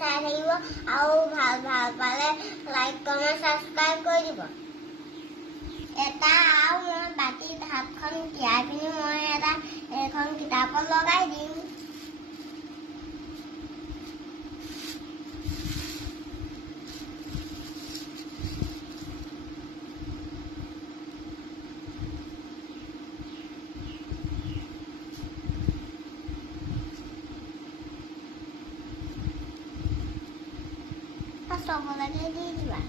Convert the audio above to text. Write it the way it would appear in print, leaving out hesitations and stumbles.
চাই থাকিব আৰু ভাল পালে লাইক কমেণ্ট ছাবস্ক্ৰাইব কৰি দিব এটা আৰু মই বাতিত হাতখন তিয়াই পিনি মই এখন কিতাপত লগাই দিম চবলৈকে দি দিবা